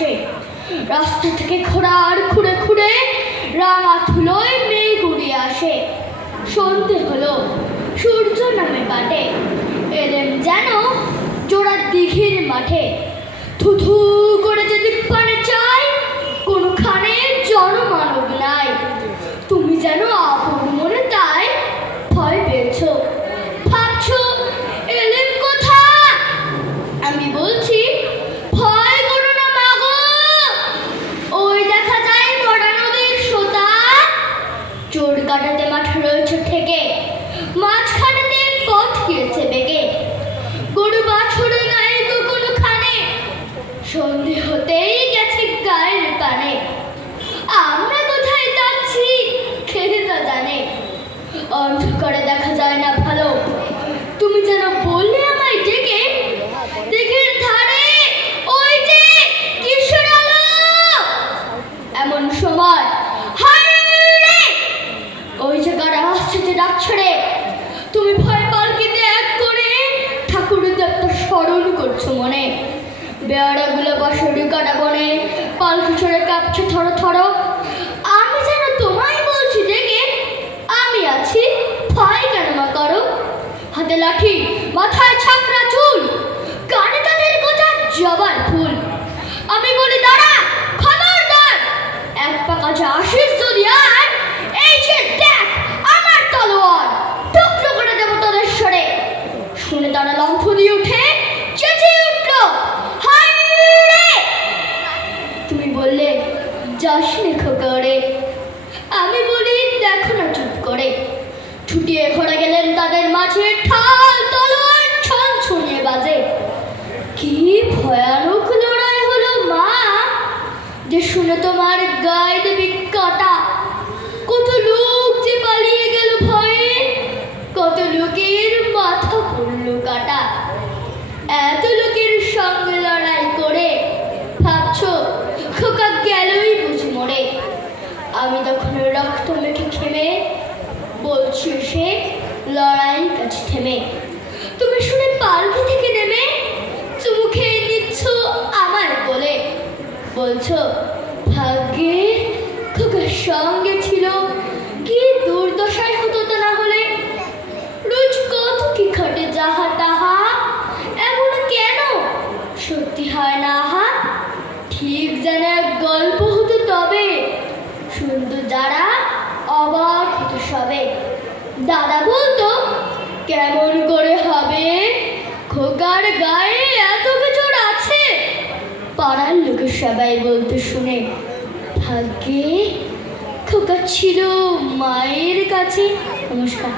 আসে। রাস্তা থেকে ঘোড়ার খুঁড়ে খুঁড়ে রাঙা ধুলোয় মেঘ উড়িয়ে আসে। সন্ধে হলো, সূর্য নামে কাটে। এলেম যেন জোড়া দিঘির মাঠে। থুথু করে যেদিক পানে চাই, কোনোখানে জনমানব নাই। তুমি যেন আপন মনে তাই ভয় পেয়েছ, ভাবছো এলেম কোথা। আমি বলছি ভয় করো না মাগো, ওই দেখা যায় মরা নদীর সোতা। চোর কাটাতে মাঠে রয়েছে ঠেকে, মাঝখানে পথ গিয়েছে বেগে। গরু বাছুরে নাই তো কোনোখানে, সন্ধে হতেই গেছে গায়ের পানে। আমরা কোথায় যাচ্ছি খেলে তা জানে, অন্ধকারে দেখা যায় না ভালো। তুমি যেন বললে আমায় ডেকে, দিঘির ধারে ওই যে কিশোর আলো। এমন সময় হায়রে, ওই যে গাড়া আসছে যে ডাক ছড়ে। তুমি ভয় পালকিতে এক করে ঠাকুরের দেবতা স্মরণ করছো মনে। বেয়ারাগুলো বসরি কাটা বনে, পালকি চড়ে কাঁপছে থরো থরো। আমি যেন তোমায় বলছি ডেকে, আমি আছি, ভয় কেন মা করো। হাতে লাঠি, মাথায় ছাকরা চুল, কানে কানের গোটা জবার ফুল। আমি বলি দাঁড়া, খবরদার, এক পা কাছে আসিস যদি আর, এই যে দেখ আমার তলোয়ার, টুকরো করে দেবো তোদের সরে। শুনে তারা লম্ফ দিয়ে উঠে চেঁচিয়ে উঠল, হায়রে। তুমি বললে যাস নে খোকরে। আমি বলি দেখো না চুপ করে। ছুটিয়ে ঘোরা গেলেন তাদের মাঝে, ঠাল তলোয়ার ছন ছনিয়ে বাজে। কি ভয়ানক লড়াই হলো মা, যে শুনে তোমার গায়ে দেবী কাটা। কত লোক যে পালিয়ে গেল ভয়ে, কত লোকের মাথা পড়ল কাটা। এত লোকের সঙ্গে লড়াই করে ভাবছো খোকা গেলই বুঝি মরে। আমি তখন রক্ত মেখে খেমে বলছি সে লড়াই কাছে থেমে। তুমি শুনে পালকি থেকে নেমে চুমু খেয়ে নিচ্ছ আমার কোলে, বলছো ভাগ্যে খোকার সঙ্গে ছিল, কি দুর্দশায় হতো তা না হলে। রোজ কত কি খাটে যাহা তাহা, এমন কেন সত্যি হয় না আহা। ঠিক যেন এক গল্প হতো তবে, শুনতো যারা অবাক হতো সবে। দাদা বলতো কেমন করে হবে, খোকার গায়ে এত কিছু আছে। পাড়ার লোকের সবাই বলতো শুনে, ভাগ্যে খোকা ছিল মায়ের কাছে। নমস্কার।